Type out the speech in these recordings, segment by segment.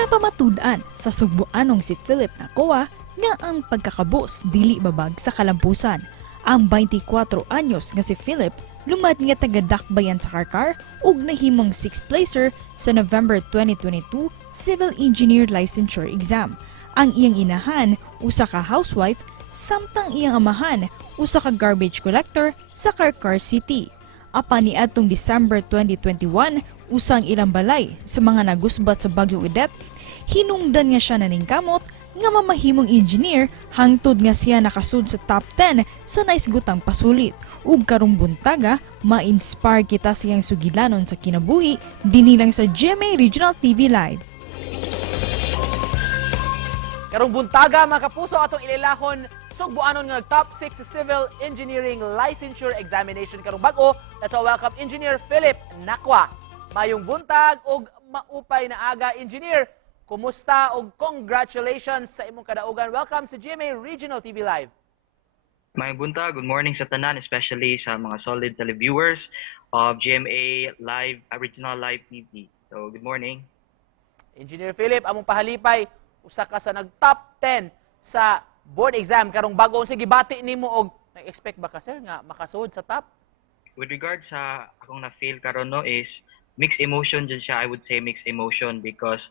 Ginapamatud-an sa sugbuanong si Philip Nakoa nga ang pagkakabos dili babag sa kalampusan. Ang 24 anyos nga si Philip lumad nga taga-dakbayan sa Karkar ug nahimong 6th placer sa November 2022 Civil Engineer Licensure Exam. Ang iyang inahan, usa ka housewife, samtang iyang amahan, usa ka garbage collector sa Karkar City. Apan ni atong December 2021, usang ilang balay sa mga nagusbat sa Bagyong Odette, hinungdan nga siya naningkamot nga mamahimong engineer hangtod nga siya nakasud sa top 10 sa naisgutang pasulit. Ug karong buntaga, ma-inspire kita siyang sugilanon sa kinabuhi dinilang sa GMA Regional TV Live. Karong buntaga mga kapuso atong ililahon sugbuanon nga top 6 sa Civil Engineering Licensure Examination karong bag-o. Let's all welcome Engineer Philip Nakoa. Mayong buntag ug maupay na aga, Engineer. Kumusta ug congratulations sa imong kadaugan. Welcome sa GMA Regional TV Live. May bunta, good morning sa tanan, especially sa mga solid televiewers of GMA Live, Original Live TV. So, good morning. Engineer Philip, among pahalipay, usa ka sa nag-top 10 sa board exam karong bag-o. Sige, bati nimo og nag-expect ba ka, sir, nga makasud sa top? With regard sa akong na-feel karon no is mixed emotion dyan siya. I would say mixed emotion because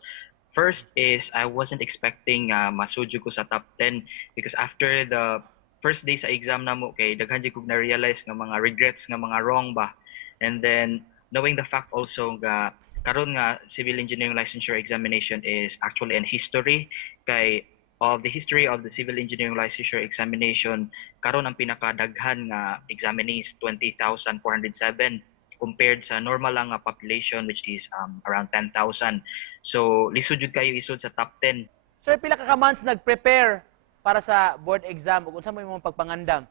first is I wasn't expecting masudyo ko sa top 10 because after the first day sa exam namo kay daghan jud kog na-realize nga mga regrets nga mga wrong ba. And then knowing the fact also nga karon nga civil engineering licensure examination is actually an history kay of the history of the civil engineering licensure examination karon ang pinakadaghan nga examinees 20,407 compared sa normal lang nga population which is around 10,000. So lisod jud kayo isod sa top 10. Sir, pila ka months nag-prepare para sa board exam ug unsa mo imong pagpangandam?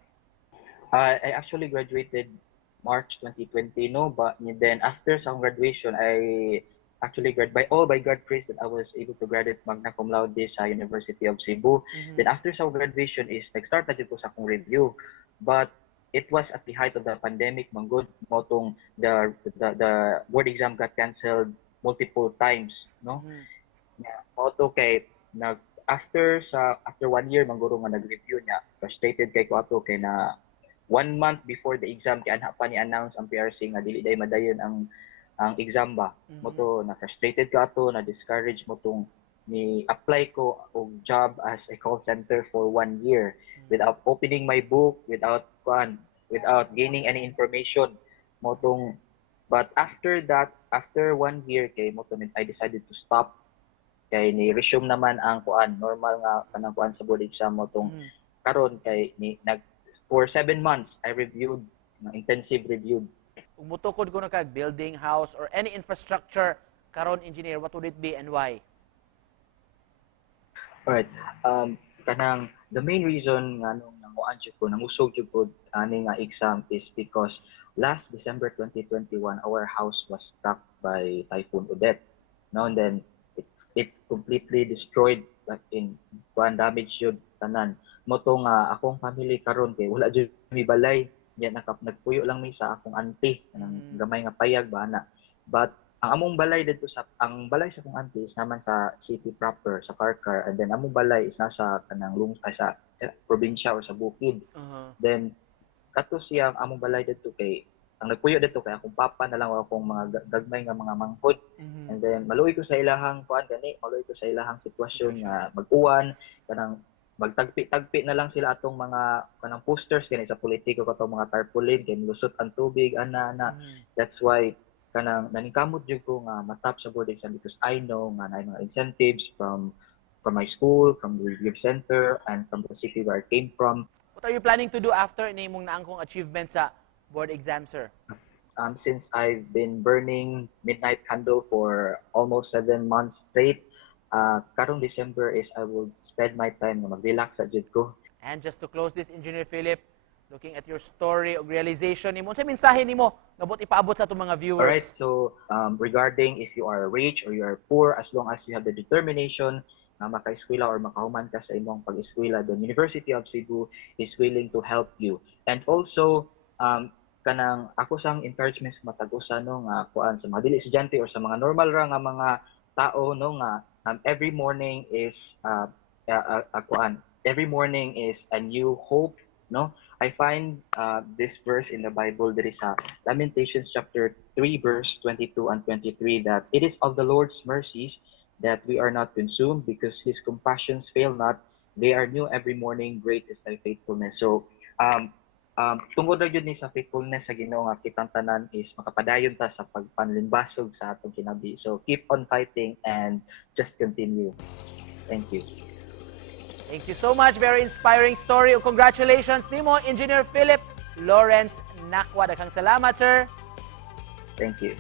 I actually graduated March 2020, no? But then after some graduation, I actually by God grace that I was able to graduate magna cum laude sa University of Cebu. Then after some graduation is nag-start na dito sa akong review. But it was at the height of the pandemic, manggod motong the board exam got canceled multiple times, no? Moto kay after 1 year mangguro nga nag-review niya, frustrated kay ko ato kay na 1 month before the exam kay anha pa ni announce ang PRC nga dili day madayon ang exam ba. Moto na frustrated ka ato, na discourage mo tong ni apply ko og job as a call center for 1 year without opening my book, without gaining any information motong. But after that, after 1 year kay moto I decided to stop kay ni resume naman ang normal nga kanang sa board exam mo tong karon kay for 7 months I reviewed, intensive review. Kung mutukod ko na kag building, house or any infrastructure karon, engineer, what would it be and why? Alright, kanang the main reason nga nung nanguan jud ko, nangusog jud ko ani nga exam is because last December 2021 our house was struck by Typhoon Odette. No, and then it's completely destroyed, like in damage yun tanan moto nga akong family karon kay wala jud mi balay nya nagpuyo lang mi sa akong auntie kanang gamay nga payag ba na. But ang among balay dito ang balay sa akong auntie is naman sa city proper sa Karkar, and then among balay is nasa kanang sa probinsya or sa bukid. Then kato siya among balay dito kay ang nagpuyo dito kay akong papa na lang akong mga gagmay nga mga manghod. And then maluoy ko sa ilahang maluoy ko sa ilahang sitwasyon nga mag-uwan kanang magtagpi-tagpi na lang sila atong mga kanang posters kani sa politiko katong mga tarpaulin kay lusot ang tubig ana. That's why kanang naningkamot jud ko nga matap sa board exam because I know nga naay mga incentives from my school, from the review center, and from the city where I came from. What are you planning to do after nimong naangkong achievement sa board exam, sir? Since I've been burning midnight candle for almost 7 months straight, karong December is I will spend my time na mag-relax sa jud ko. And just to close this, Engineer Philip, looking at your story of realization nimo, unsa mensahe nimo nga bot ipaabot sa atong mga viewers? Alright, so regarding if you are rich or you are poor, as long as you have the determination na maka-eskwela or makahuman ka sa imong pag-eskwela, the University of Cebu is willing to help you. And also kanang ako sang encouragements matag-usa no nga kuan sa mga dili estudyante or sa mga normal ra nga mga tao no nga every morning is every morning is a new hope, no? I find this verse in the Bible. There is a Lamentations chapter 3 verse 22 and 23 that it is of the Lord's mercies that we are not consumed because his compassions fail not. They are new every morning. Great is thy faithfulness. So tungod ra gyud ni sa faithfulness sa Ginoo nga kitang tanan is makapadayon ta sa pagpanlimbasog sa atong kinabi. So keep on fighting and just continue. Thank you. Thank you so much. Very inspiring story. Congratulations nimo, Engineer Philip Lawrence Nakwa. Daghang salamat, sir. Thank you.